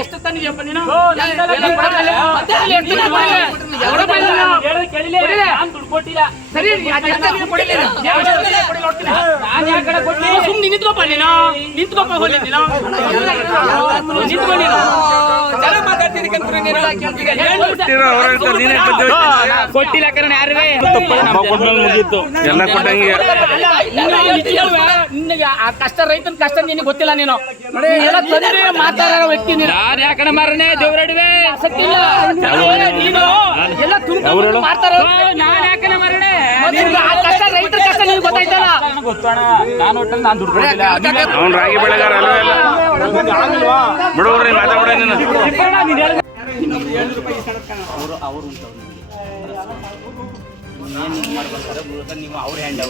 ಎಷ್ಟು ತಂದಿದ್ಯಪ್ಪ ನೀನು? ಎಲ್ಲ ಕೊಡಲ್ಲ. ಮತ್ತೆ ಅಲ್ಲಿ ಎಷ್ಟು ಜನ ಕೊಡಿಲ್ಲ? ಎರಡು ರೂಪಾಯಿ ಇಲ್ಲ ನಾನು. ಹೇಳೋದು ಕೇಳಿಲ್ಲ. ನಾನು ದುಡ್ಡು ಕೊಟ್ಟಿಲ್ಲ. ಸರಿ ಕೊಡಿಲ್ಲ ನೋಡ್ತೀನಿ. ನಾನು. ನೀನು. ನೀನು. ನಿಂತ್ಕೊ ನೀನು. ಜನ ನೀನು. ನೀನೇ ಕೊಟ್ಟಿಲ್ಲ ಕಣ ಯಾರುವೆ ಮುಗೀತು. ಎಲ್ಲ ಕೊಟ್ಟಂಗೆ ಅಲ್ಲ, ನೀನು ನಿನಗೆ ಆ ಕಷ್ಟ ರೈತನ ಕಷ್ಟ ನಿನಗೆ ಗೊತ್ತಿಲ್ಲ ನೀನು. ಎಲ್ಲ ತಂದ್ರೆ ಮಾತಾಡೋ ವ್ಯಕ್ತಿ ನೀನು. ಯಾರು ಯಾಕಣ ಮಾರನೆ ದೇವ್ರಡಿವೆ ಆಸಕ್ತಿ ಇಲ್ಲ. ಏ, ನೀನು. ಎಲ್ಲ ತುಂಬ ಮಾಡ್ತಾರ ನಾನು ರಾಗಿ ಬೆಳೆಗಾರ ಅಲ್ವೇ ಅಲ್ಲ ಮಾತಾಡ ನೀವು ಅವ್ರ ಹ್ಯಾಂಡ್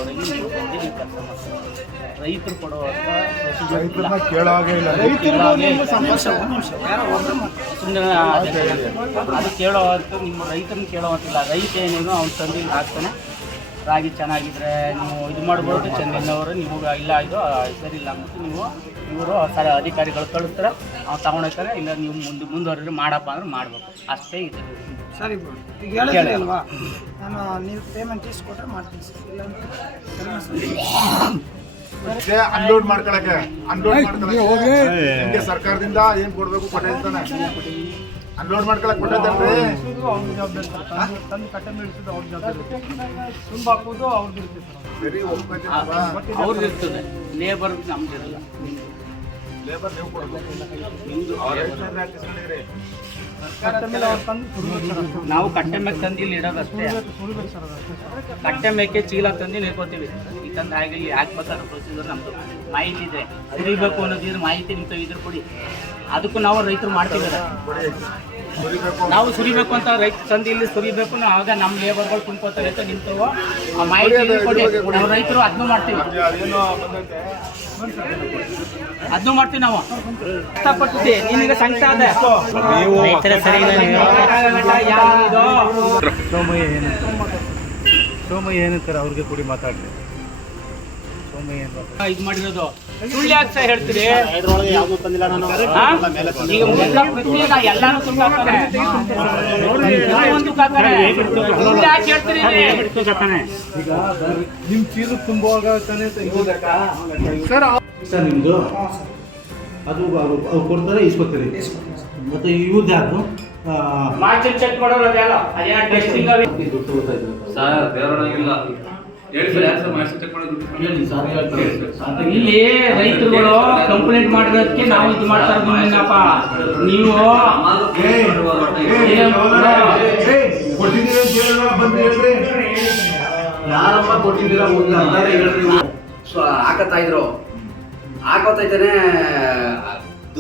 ರೈತರು ಕೊಡುವಂತ ಅದು ಕೇಳೋ ಅಂತ ನಿಮ್ಮ ರೈತರನ್ನ ಕೇಳೋವಂತಿಲ್ಲ ರೈತ ಏನೇನು ಅವ್ನ ತಂದಿಲ್ಲ ಹಾಕ್ತಾನೆ. ರಾಗಿ ಚೆನ್ನಾಗಿದ್ರೆ ನೀವು ಇದು ಮಾಡ್ಬೋದು. ಚೆನ್ನೈನವರು ನೀವು ಇಲ್ಲ ಇದು ಸರಿ ಇಲ್ಲ ಅಂದ್ಬಿಟ್ಟು ನೀವು ಇವರು ಸರ ಅಧಿಕಾರಿಗಳು ಕಳಿಸ್ತಾರೆ. ಅವ್ನು ತಗೊಂಡೋಗ್ತಾರೆ. ಇಲ್ಲ ನೀವು ಮುಂದೆ ಮುಂದುವರೆದ್ರೆ ಮಾಡಪ್ಪ ಅಂದ್ರೆ ಮಾಡ್ಬೇಕು. ಅಷ್ಟೇ ಇದೆ. ಸರಿ ಬ್ರೋ. ಈಗ ಹೇಳಿದ್ರಿ ಅಲ್ವಾ ನಾನು ನೀವು ಪೇಮೆಂಟ್ ಇಸ್ಕೊಟ್ರೆ ಮಾಡ್ತೀನಿ ಸರ್. ಇಲ್ಲ ಮತ್ತೆ ಅನ್ಲೋಡ್ ಮಾಡ್ಕೊಳಕ್ಕೆ ಅನ್ಲೋಡ್ ಮಾಡ್ಕೊಳಕ್ಕೆ ಸರ್ಕಾರದಿಂದ ಏನ್ ಕೊಡ್ಬೇಕು ಕೊಟ್ಟಿರ್ತಾನೆ ಅನ್ಲೋಡ್ ಮಾಡ್ಕೊಳಕ್ ಕೊಟ್ಟೈತಲ್ರಿ ಅವ್ರ ಜವಾಬ್ದಾರಿ ಸರ್. ತಂದು ತಂದು ಕಟ್ಟೆ ಮೇಡಿಸೋದು ಅವ್ರ ಜವಾಬ್ದಾರಿ ತುಂಬ ಹಾಕೋದು ಅವ್ರದ್ದು ಇರುತ್ತೆ ಸರ್. ಒಪ್ಕೊತೀನಿ ಅವ್ರದ್ದು ಇರ್ತದೆ. ಲೇಬರ್ ನಮ್ದಿರಲ್ಲ. ಲೇಬರ್ ನೀವು ಕೊಡ್ಬೇಕು. ಹಾಕಿಸ್ಕೊಂಡಿದ್ರಿ. ಕಟ್ಟೆ ಮೇಲೆ ಅವ್ರು ತಂದು ಇಲ್ಲಿ ನಾವು ಇಡೋದಷ್ಟೇ ಕಟ್ಟೆ ಮೇಕೆ ಚೀಲ ತಂದು ಇಟ್ಕೋತೀವಿ ಈ ಹಾಗೆ ಆಗಿ ಹಾಕ್ಬೇಕಾದ್ರೆ ಪ್ರೊಸೀಜರ್ ನಮ್ದು. ಮಾಹಿತಿ ಇದೆ ಸುರಿಬೇಕು ಅನ್ನೋದಿದ್ರೆ ಮಾಹಿತಿ ನಿಮ್ಗೆ ಇದ್ರ ಕೊಡಿ. ಅದಕ್ಕೂ ನಾವು ರೈತರು ಮಾಡ್ತೀವಿ ನಾವು ಸುರಿಬೇಕು ಅಂತ ರೈತ ತಂದು ಇಲ್ಲಿ ಸುರಿಬೇಕು ಆಗ ನಮ್ಮ ಲೇಬರ್ಗಳು ತುಂಬ್ಕೋತಾರೆ ಅಂತ ನಿಂತವು ಆ ಮಾಹಿತಿ ಕೊಡಿ. ನಾವು ರೈತರು ಅದನ್ನು ಮಾಡ್ತೀವಿ. ಅದನ್ನು ಮಾಡ್ತೀವಿ ನಾವು. ಕಷ್ಟಪಟ್ಟಿದ್ದೆ ನಿನಗೆ ಸಂಕಟ ಅದ. ಸೋಮಯ್ಯ ಏನಂತಾರೆ? ಸೋಮಯ್ಯ ಏನಂತಾರೆ? ಅವ್ರಿಗೆ ಕೂಡಿ ಮಾತಾಡಲಿ. ಇದು ಮಾಡಿರೋದು. ಸುಳ್ಳು ಯಾಕೆ ಸಹ ಹೇಳ್ತೀರಿ? ನಿಮ್ ಈಗ ಮುಂದೆ ಪ್ರತಿಯೇಕ ಎಲ್ಲಾನು ಸುಳ್ಳು ಹಾಕ್ತಾರೆ. ಒಂದು ಹಾಕ್ತಾರೆ. ಸುಳ್ಳು ಯಾಕೆ ಹೇಳ್ತೀರಿ ಇಲ್ಲಿ? ಈಗ ನಿಮ್ಮ ಚೀಲ ತುಂಬುವಾಗ ಸರ್ ನಿಮ್ಮದು ಅದು ಅವ್ರು ಕೊಡ್ತಾರೆ ಇಸ್ಕೊತೀರಿ ಮತ್ತೆ ಇವ್ರದ್ದು ಯಾರು ಮಾರ್ಜಿನ್ ಚೆಕ್ ಮಾಡೋರು ಅದೆಲ್ಲ ಅದೇನ ಟೆಸ್ಟಿಂಗ್ ಸರ್ ಬೇರೆ ಬೇರೆಯವ್ರಾಗಿಲ್ಲ ಹೇಳಿ ಸರ್ ಯಾರು ಸರ್ ಮಾಡಿಸಿ ಚೆಕ್ ಮಾಡೋದು ಇಲ್ಲಿ ರೈತರುಗಳು ಕಂಪ್ಲೇಂಟ್ ಮಾಡಿರೋದಕ್ಕೆ ನಾವು ಇದು ಮಾಡ್ತಾ ಇದ್ದೀನಪ್ಪ ನೀವು ಯಾರಪ್ಪ ಕೊಟ್ಟಿದ್ದೀರಾ ಒಂದು ಹೇಳ್ರಿ ಸೊ ಹಾಕತ್ತಾ ಇದ್ರು. ಹಾಕೋತೈತಾನೆ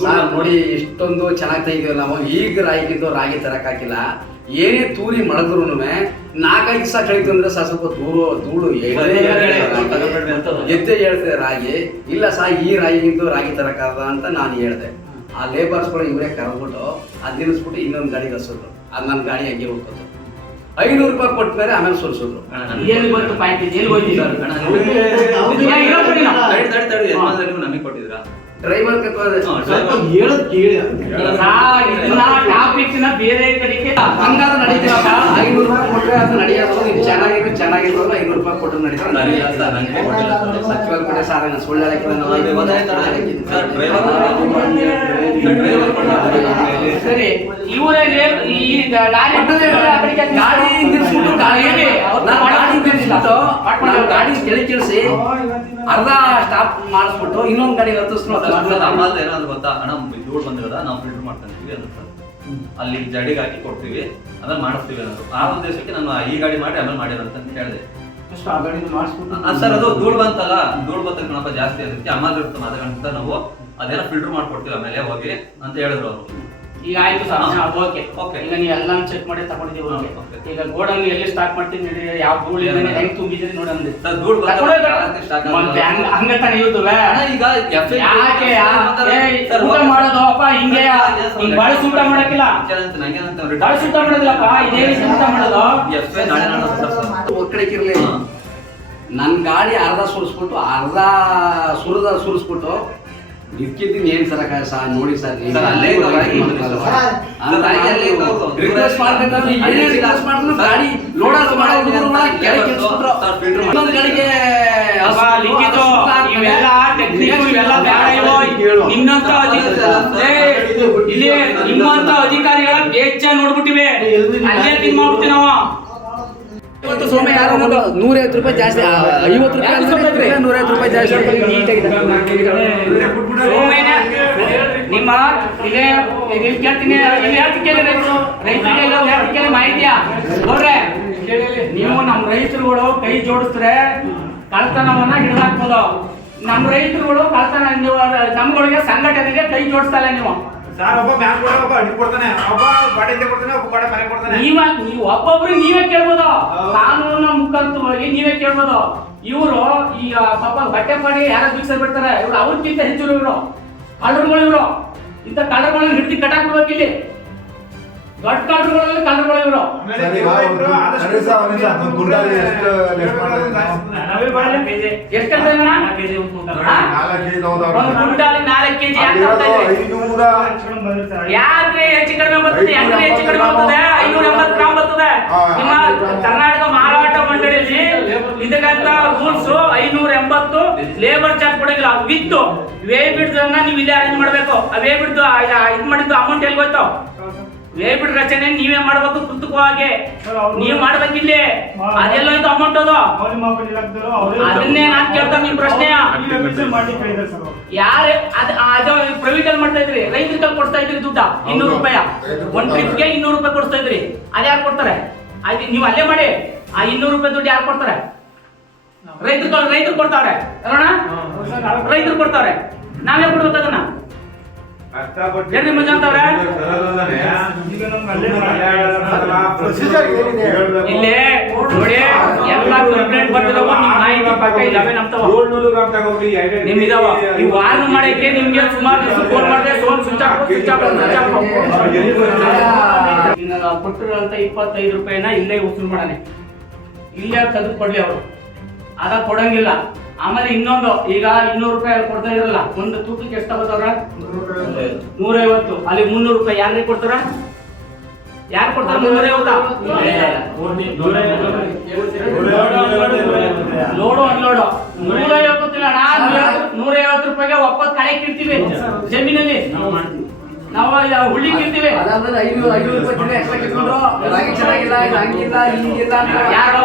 ಸರ್ ನೋಡಿ ಇಷ್ಟೊಂದು ಚೆನ್ನಾಗಿ ತೆಗಿದೀವಿ ನಾವು. ಈಗ ರಾಗಿದ್ದು ರಾಗಿ ತರಕ್ ಹಾಕಿಲ್ಲ. ಏನೇ ತೂರಿ ಮಳದ್ರು ನಾಲ್ಕೈದು ದಿವಸ ಕಳಿತು ಅಂದ್ರೆ ಸಾ ಸ್ವಲ್ಪ ದೂರು ಧೂಳು ಎದ್ದೆ ಹೇಳ್ತದೆ ರಾಗಿ. ಇಲ್ಲ ಸಾ ಈ ರಾಗಿಗಿಂದು ರಾಗಿ ತರಕಾದ ಅಂತ ನಾನು ಹೇಳ್ದೆ. ಆ ಲೇಬರ್ಸ್ಗಳು ಇವರೇ ಕರೆದ್ಬಿಟ್ಟು ಅದ್ ನಿಲ್ಲಿಸ್ಬಿಟ್ಟು ಇನ್ನೊಂದು ಗಾಡಿ ಕಸಿದ್ರು ಅದು ನನ್ನ ಗಾಡಿ ಹಂಗೆ ಹೋಗ್ತದೆ. ಐನೂರು ರೂಪಾಯಿ ಕೊಟ್ಟ ಮೇಲೆ ಆಮೇಲೆ ಸುರಿಸಿದ್ರು ನಮಗೆ ಕೊಟ್ಟಿದ್ರಾ ಡ್ರೈವರ್ ಕತ್ವಾದೆ ಹೇಳೋದು ಕೇಳಿ ಟಾಪಿಕ್ನ ಬೇರೆ ಕಡೆಗೆ ಹಂಗಾದ್ರೆ ನಡೀತೀವಪ್ಪ ಐನೂರು ರೂಪಾಯಿ ಕೊಟ್ರೆ ಅದು ನಡೆಯೋದು ನೀವು ಚೆನ್ನಾಗಿರೋ ಚೆನ್ನಾಗಿರೋದು ಐನೂರು ರೂಪಾಯಿ ಕೊಟ್ಟು ನಡೀತಾರೆ. ಸಚಿವರ ಕಡೆ ಸಾರ ಸುಳ್ಳು? ಸರ್, ಡ್ರೈವರ್ ಡ್ರೈವರ್ ಕೊಟ್ಟಿದ್ದಾರೆ. ಸರಿ ಇವರೇ ಈ ಲಾರಿ ಗಾಡಿ ನಿಲ್ಸ್ಬಿಟ್ಟು ಗಾಡಿ ನಾನು ಗಾಡಿ ನಿಲ್ಸ್ಬಿಟ್ಟು ಗಾಡಿ ಕೆಳಗೆ ಕೇಳಿಸಿ. ಅರ್ಧ ಸ್ಟಾಪ್ ಮಾಡಿಸ್ಬಿಟ್ಟು ಇನ್ನೊಂದು ಕಡೆ ಇವತ್ತು ಏನಾದ್ರು ಗೊತ್ತಾ? ಅಣ್ಣ ಧೂಳು ಬಂದಿರೋದ? ನಾವು ಫಿಲ್ಟರ್ ಮಾಡ್ತಾನೆ ಅಂತ. ಅಲ್ಲಿ ಜಡಿಗೆ ಹಾಕಿ ಕೊಡ್ತೀವಿ ಅದನ್ನ ಮಾಡಿಸ್ತೀವಿ ಅನ್ನೋದು. ಆ ಉದ್ದೇಶಕ್ಕೆ ನಾನು ಈ ಗಾಡಿ ಮಾಡಿ ಆಮೇಲೆ ಮಾಡಿರೋಂತ ಹೇಳಿದೆ. ಸರ್ ಅದು ಧೂಳು ಬಂತಲ್ಲ? ಧೂಳು ಬಂತ ಕಣಪ್ಪ ಜಾಸ್ತಿ ಅದಕ್ಕೆ ಅಮ್ಮ ಇರುತ್ತೆ ಮಾತಾಡಂತ ನಾವು ಅದೆಲ್ಲ ಫಿಲ್ಟರ್ ಮಾಡ್ಕೊಡ್ತೀವಿ ಆಮೇಲೆ ಹೋಗಿ ಅಂತ ಹೇಳಿದ್ರು ಅವರು. ಈಗ ಆಯ್ತು ಸರ್. ಓಕೆ ಈಗ ನೀವು ಎಲ್ಲಾನು ಚೆಕ್ ಮಾಡಿ ತಗೊಂಡಿದ್ದೀವಿ ಓಕೆ. ಈಗ ಗೋಡನ್ ಎಲ್ಲಿ ಸ್ಟಾರ್ಟ್ ಮಾಡ್ತೀನಿ ನೋಡಿ ಯಾವ ಧೂಳು ಇಲ್ಲ ಹೆಂಗ್ ತುಂಬಿದ್ರೆ ನೋಡಿ ಅಂದೆ. ಸರ್, ಧೂಳು ಬಂದ್ರೆ ತಗೊಂಡೋಗಿ ಜಾಸ್ತಿ stock ಹಂಗ ಹಂಗತಾನೆ ಇರುತ್ತವೆ ಅಣ್ಣ, ಈಗ ಯಾಕೆ ಸರ್, ಊಟ ಹೋಗಿ. ಹಿಂಗೆ ಬಳಸಿ ಊಟ ಮಾಡಕ್ಕಿಲ್ಲ? ಬಾಳೆ ಊಟ ಮಾಡೋದಿಲ್ಲಪ್ಪ ಇದೇ ರೀತಿ ಊಟ ಮಾಡೋದು? ಎಫ್ ಎ ನಾಳೆ. ನನ್ನ ಗಾಡಿ ಅರ್ಧ ಸುರಿಸ್ಬಿಟ್ಟು ಅರ್ಧ ಸುರಿದ ಸುರಿಸ್ಬಿಟ್ಟು ಇದ್ಕಿದ್ದೀನಿ ಏನ್ ಸರ ಸಹ ನೋಡಿ ಸರ್ ಅಲ್ಲೇ. ರಿಕ್ವೆಸ್ಟ್ ಮಾಡ್ಬೇಕಂದ್ರೆ ಏನೇ ರಿಕ್ವೆಸ್ಟ್ ಮಾಡಿದ್ರು ಗಾಡಿ ಲೋಡ್ ಆಫ್ ಮಾಡೋದು ಕೆಳಗೆ ಸರ್, filter ಮಾಡಿ. ಇನ್ನೊಂದು ಗಾಡಿಗೆ ಅಪ್ಪ, ಇವೆಲ್ಲ ಟೆಕ್ನಿಕ್ ಇವೆಲ್ಲ ಬೇಡ ಇವು ನಿನ್ನಂತ ಇಲ್ಲಿ ನಿಮ್ಮಂತ ಅಧಿಕಾರಿಗಳ ಬೇಚ್ಚ ನೋಡ್ಬಿಟ್ಟಿವೆ. ಅಲ್ಲೇ ಮಾಡ್ಬಿಡ್ತೀವಿ ನಾವು. ಇವತ್ತು ಯಾರು ನೂರೈವತ್ತು ರೂಪಾಯಿ ಜಾಸ್ತಿ ಐವತ್ತು ರೂಪಾಯಿ ನಿಮ್ಮ ಇಲ್ಲೇ ಇಲ್ಲಿ ಕೇಳ್ತೀನಿ ಇಲ್ಲಿ ಹೇಳ್ತಿ ಕೇಳಿ ರೈತರು ರೈತರಿಗೆ ಇಲ್ಲ ಹೇಳ್ತಿ ಕೇಳಿ ಮಾಹಿತಿಯಾ ನೋಡ್ರೆ ನೀವು ನಮ್ಮ ರೈತರುಗಳು ಕೈ ಜೋಡಿಸಿದ್ರೆ ಕಳ್ತನವನ್ನ ಹಿಡಿದಾಕ್ಬೋದು ನಮ್ಮ ರೈತರುಗಳು ಕಳ್ತನ ನೀವು ನಮ್ಗಳಿಗೆ ಸಂಘಟನೆಗೆ ಕೈ ಜೋಡಿಸ್ತಲ್ಲ ನೀವು ಸರ್ ಒಬ್ಬ ಮ್ಯಾಲ್ ಒಬ್ಬ ಅಡ್ಡಿ ಕೊಡ್ತಾನೆ. ಒಬ್ಬ ಗಾಡಿ ಕೊಡ್ತಾನೆ ಒಬ್ಬ ಗಾಡಿ ಮನೆ ಕೊಡ್ತಾನೆ. ನೀವ ನೀವು ಒಬ್ಬೊಬ್ರು ನೀವೇ ಕೇಳ್ಬೋದು? ಕಾನೂನಿನ ಮುಖಾಂತರವಾಗಿ ನೀವೇ ಕೇಳ್ಬೋದು? ಇವರು ಈಗ ಪಾಪ ಬಟ್ಟೆ ಮಾಡಿ ಯಾರ ಬಿಕ್ಸರ್ ಬಿಡ್ತಾರೆ. ಇವ್ರು ಅವ್ರಿಗಿಂತ ಹೆಚ್ಚು ಇವರು ಕಳ್ಳರುಗಳು ಇವರು. ಇಂಥ ಕಳ್ಳರುಗಳು ಹಿಡ್ದು ಕಟ್ಟಾಕ್ಬಿಡ್ಬೇಕು ಇಲ್ಲಿ. ದೊಡ್ಡ ಕಳ್ಳರುಗಳಲ್ಲಿ ಕಳ್ಳರುಗಳು ಇವರು. ಎಷ್ಟು ನಾಲ್ಕು ಕೆಜಿ. ಯಾಕ್ರಿ ಹೆಚ್ಚು ಕಡಿಮೆ ಬರ್ತದೆ? ಹೆಚ್ಚು ಕಡಿಮೆ ಬರ್ತದೆ? ಐನೂರ ಐನೂರ ಎಂಬತ್ತು ಲೇಬರ್ ಚಾರ್ಜ್ ಕೊಡಂಗಿಲ್ಲ ವಿತ್ತು. ವೇ ಬಿಡ್ದನ್ನ ನೀವು ಇಲ್ಲೇ ಅರೇಂಜ್ ಮಾಡ್ಬೇಕು. ಆ ವೇ ಬಿಡ್ದು ಇದು ಮಾಡಿದ್ದು ಅಮೌಂಟ್ ಎಲ್ಲಿ ಹೋಯ್ತು ವೇ ಬಿಡ್ ರಚನೆ ನೀವೇ ಮಾಡ್ಬೇಕು ಕೃತಕವಾಗಿ. ನೀವ್ ಮಾಡ್ಬೇಕಿಲ್ಲಿ. ಅದೆಲ್ಲ ಇದು ಅಮೌಂಟ್ ಅದು. ಅದನ್ನೇ ನಾನ್ ಕೇಳ್ತಾ ನಿಮ್ ಪ್ರಶ್ನೆ. ಯಾರು ಅದ ಪ್ರೈವೇಟ್ ಅಲ್ಲಿ ಮಾಡ್ತಾ ಇದ್ರಿ. ರೈತರಿಗೆ ಕೊಡ್ತಾ ಇದ್ರಿ ದುಡ್ಡ. ಇನ್ನೂರು ರೂಪಾಯಿ. ಒಂದ್ ಟ್ರಿಪ್ಗೆ ಇನ್ನೂರು ರೂಪಾಯಿ ಕೊಡ್ತಾ ಇದ್ರಿ. ಅದ್ ಯಾರು ಕೊಡ್ತಾರೆ? ಅದು ನೀವು ಅಲ್ಲೇ ಮಾಡಿ. ಆ ಇನ್ನೂರು ರೂಪಾಯಿ ದುಡ್ಡು ಯಾರು ಕೊಡ್ತಾರೆ? ರೈತರು ರೈತರು ಕೊಡ್ತಾವ್ರೆ. ಅಲ್ಲಣ್ಣ ರೈತರು ಕೊಡ್ತಾವ್ರೆ. ನಾವೇ ಕೊಡ್ಬೇಕು ಅದನ್ನ. ಅಂತವ್ರೆ ಇಲ್ಲಿ ನೋಡಿ ಎಲ್ಲ ಕಂಪ್ಲೇಂಟ್ ಬರ್ತಿದಾವ ನಿಮ್ ಮಾಹಿತಿ ಪಕ್ಕ ಇದಾವೆ ನಮ್ತವ ನಿಮ್ ಇದಾವ. ಈ ವಾರ್ನ್ ಮಾಡಕ್ಕೆ ನಿಮ್ಗೆ ಸುಮಾರು ದಿವಸ ಫೋನ್ ಮಾಡಿದ್ರೆ ಫೋನ್ ಸ್ವಿಚ್ ಕೊಟ್ಟಿರೋಂತ ಇಪ್ಪತ್ತೈದು ರೂಪಾಯಿನ ಇಲ್ಲೇ ವಸೂಲ್ ಮಾಡಾನೆ ಇಲ್ಲೇ ತೆಗೆದು ಕೊಡ್ಲಿ ಅವರು. ಅದ ಕೊಡಂಗಿಲ್ಲ. ಆಮೇಲೆ ಇನ್ನೊಂದು ಈಗ ಇನ್ನೂರು ರೂಪಾಯಿ ಅಲ್ಲಿ ಕೊಡ್ತಾ ಇರಲ್ಲ. ಒಂದು ತೂಕಕ್ಕೆ ಎಷ್ಟು ತಗೋತಾರ ನೂರೈವತ್ತು. ಅಲ್ಲಿ ಮುನ್ನೂರು ರೂಪಾಯಿ ಯಾರಿಗೆ ಕೊಡ್ತಾರ? ಯಾರು ಕೊಡ್ತಾರ ಮುನ್ನೂರೈವತ್ತ? ಲೋಡು ಅನ್ಲೋಡು. ನೂರೈವತ್ತು ನೂರೈವತ್ತು ರೂಪಾಯಿಗೆ ಒಪ್ಪತ್ತು ಕಡೆ ಇರ್ತೀವಿ ಜಮೀನಲ್ಲಿ. ನಾವು ಹುಳ್ಳಿ ಇರ್ತೀವಿ ಯಾರು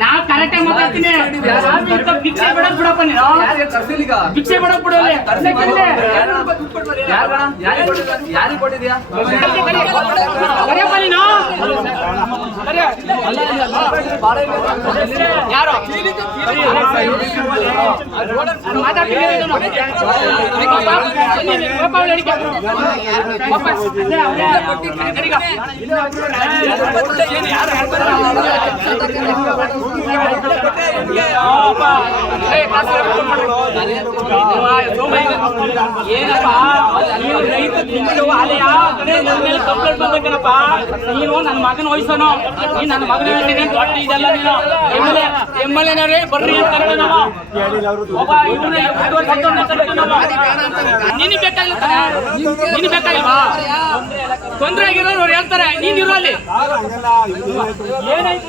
ನಾವು ಕರೆಕ್ಟಾಗಿ ಮಾತಾಡ್ತೀನಿ ಇಂಥ ಭಿಕ್ಷೆ ಬಿಡಕ್ ಬಿಡಪ್ಪ ನೀನು ಭಿಕ್ಷೆ ಬಿಡಕ್ ಬಿಡು ಅಲ್ಲಿ. ಕರ್ಸೇ ಕರೀಲೆ. ಕರಿಯಪ್ಪ ನೀನು. ಕರಿಯ. ಯಾರು ನಾನು ಮಾತಾಡ್ತೀನಿ ನೀನು. ಪಾಪ, ಬನ್ನಿ, ಪಾಪ ಕರೀಗ. ಏನು, ಯಾರು ಏನಪ್ಪ ನೀನು ಅಂತ ತೊಂದರೆ ಆಗಿರೋರು ಹೇಳ್ತಾರೆ ನೀನ್ ಇರೋ ಅಲ್ಲಿ ಏನಾಯ್ತು.